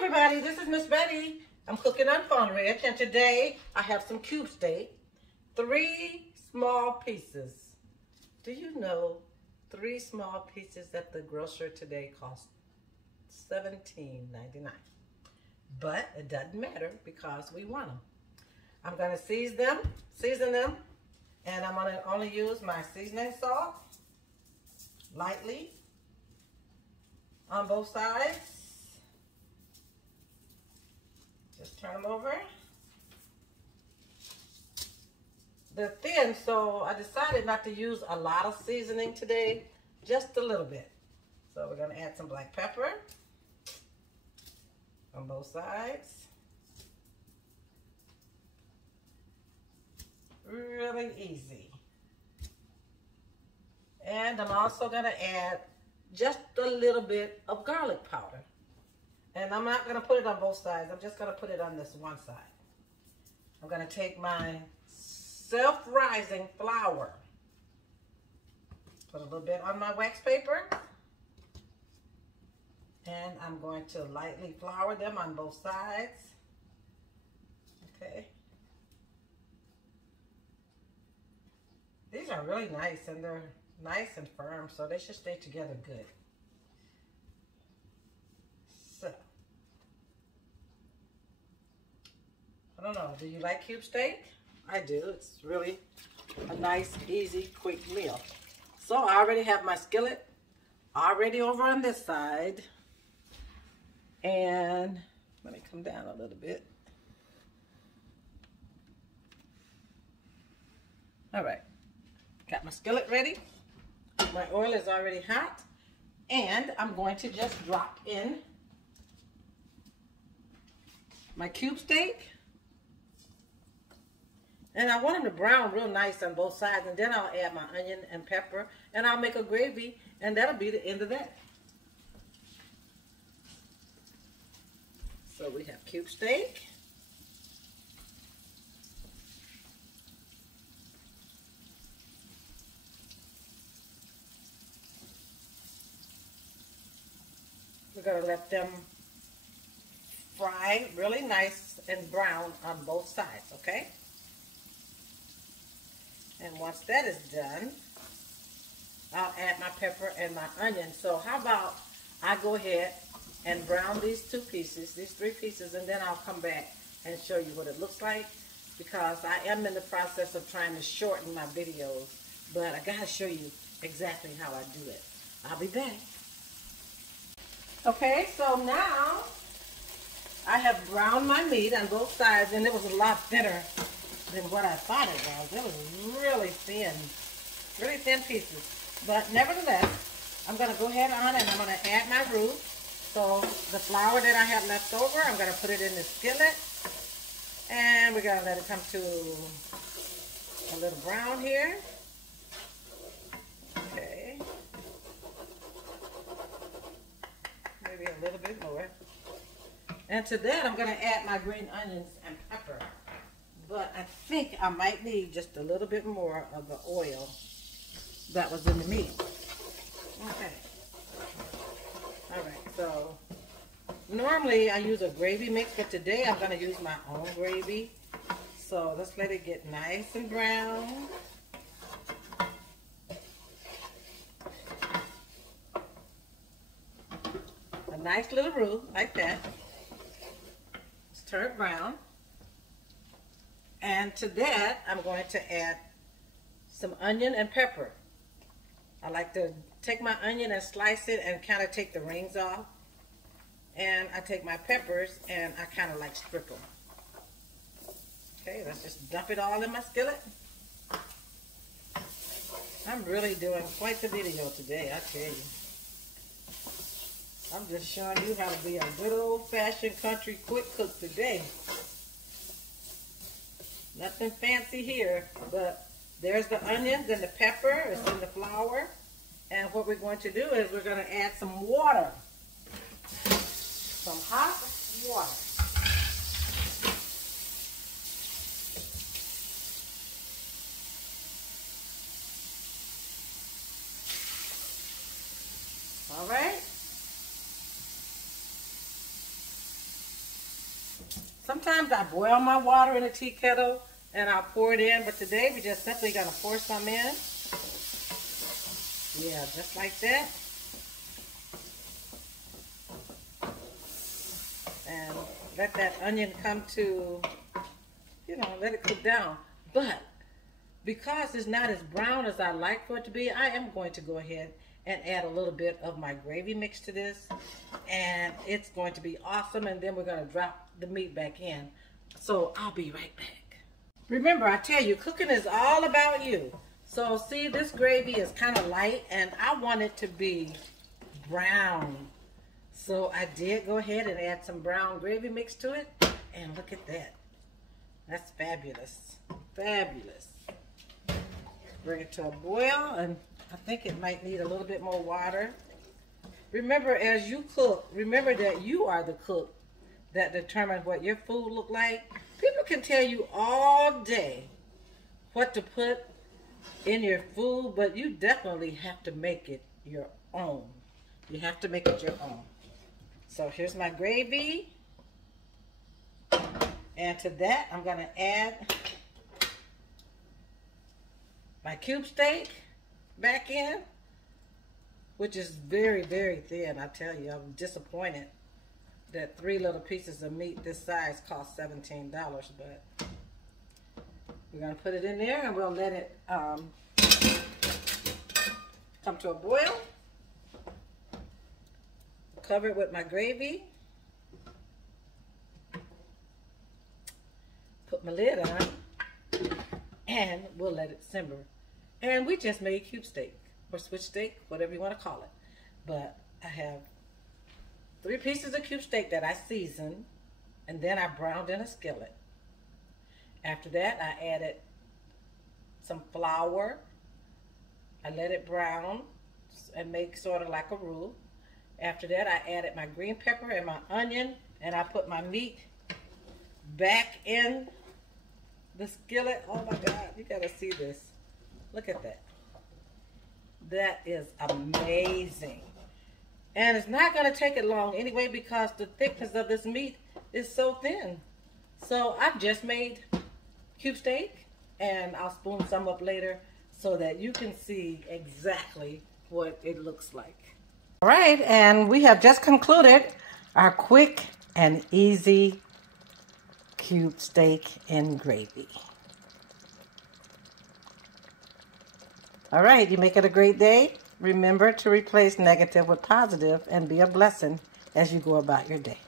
Everybody, this is Miss Betty. I'm cooking on Fun Ridge, and today I have some cube steak, 3 small pieces. Do you know 3 small pieces at the grocer today cost $17.99? But it doesn't matter because we want them. I'm going to season them, and I'm going to only use my seasoning salt lightly on both sides. Just turn them over. They're thin, so I decided not to use a lot of seasoning today, just a little bit. So we're going to add some black pepper on both sides. Really easy. And I'm also going to add just a little bit of garlic powder. And I'm not going to put it on both sides. I'm just going to put it on this one side. I'm going to take my self-rising flour, put a little bit on my wax paper, and I'm going to lightly flour them on both sides. Okay. These are really nice, and they're nice and firm, so they should stay together good. So, I don't know, do you like cube steak? I do. It's really a nice, easy, quick meal. So I already have my skillet already over on this side. And let me come down a little bit. All right. Got my skillet ready. My oil is already hot. And I'm going to just drop in my cube steak. And I want them to brown real nice on both sides. And then I'll add my onion and pepper. And I'll make a gravy. And that'll be the end of that. So we have cube steak. We're going to let them fry really nice and brown on both sides, okay? And once that is done, I'll add my pepper and my onion. So how about I go ahead and brown these 2 pieces, these 3 pieces, and then I'll come back and show you what it looks like, because I am in the process of trying to shorten my videos, but I gotta show you exactly how I do it. I'll be back. Okay, so now I have browned my meat on both sides, and it was a lot thinner than what I thought it was. It was really thin pieces. But nevertheless, I'm going to go ahead on and I'm going to add my roux. So the flour that I had left over, I'm going to put it in the skillet. And we're going to let it come to a little brown here. Okay. Maybe a little bit more. And to that, I'm going to add my green onions and pepper. But I think I might need just a little bit more of the oil that was in the meat. Okay. All right, so normally I use a gravy mix, but today I'm going to use my own gravy. So let's let it get nice and brown. A nice little roux, like that. Let's turn it brown. And to that, I'm going to add some onion and pepper. I like to take my onion and slice it and kind of take the rings off. And I take my peppers and I kind of like strip them. Okay, let's just dump it all in my skillet. I'm really doing quite the video today, I tell you. I'm just showing you how to be a good old-fashioned country quick cook today. Nothing fancy here, but there's the onions and the pepper. It's in the flour. And what we're going to do is we're going to add some water. Some hot water. All right. Sometimes I boil my water in a tea kettle and I'll pour it in, but today we're just simply gonna pour some in. Yeah, just like that. And let that onion come to, let it cook down. But because it's not as brown as I like for it to be, I am going to go ahead and add a little bit of my gravy mix to this. And it's going to be awesome. And then we're going to drop the meat back in. So I'll be right back. Remember, I tell you, cooking is all about you. So see, this gravy is kind of light and I want it to be brown. So I did go ahead and add some brown gravy mix to it. And look at that. That's fabulous. Fabulous. Bring it to a boil, and I think it might need a little bit more water. Remember, as you cook, remember that you are the cook that determines what your food look like. People can tell you all day what to put in your food, but you definitely have to make it your own. You have to make it your own. So here's my gravy. And to that, I'm going to add my cube steak back in, which is very, very thin. I tell you, I'm disappointed that 3 little pieces of meat this size cost $17, but we're going to put it in there and we'll let it come to a boil. Cover it with my gravy. Put my lid on and we'll let it simmer. And we just made cube steak or switch steak, whatever you want to call it. But I have 3 pieces of cube steak that I seasoned and then I browned in a skillet. After that, I added some flour. I let it brown and make sort of like a roux. After that, I added my green pepper and my onion, and I put my meat back in the skillet. Oh my God, you gotta see this. Look at that. That is amazing. And it's not gonna take it long anyway because the thickness of this meat is so thin. So I've just made cube steak, and I'll spoon some up later so that you can see exactly what it looks like. All right, and we have just concluded our quick and easy cube steak and gravy. All right, you make it a great day. Remember to replace negative with positive and be a blessing as you go about your day.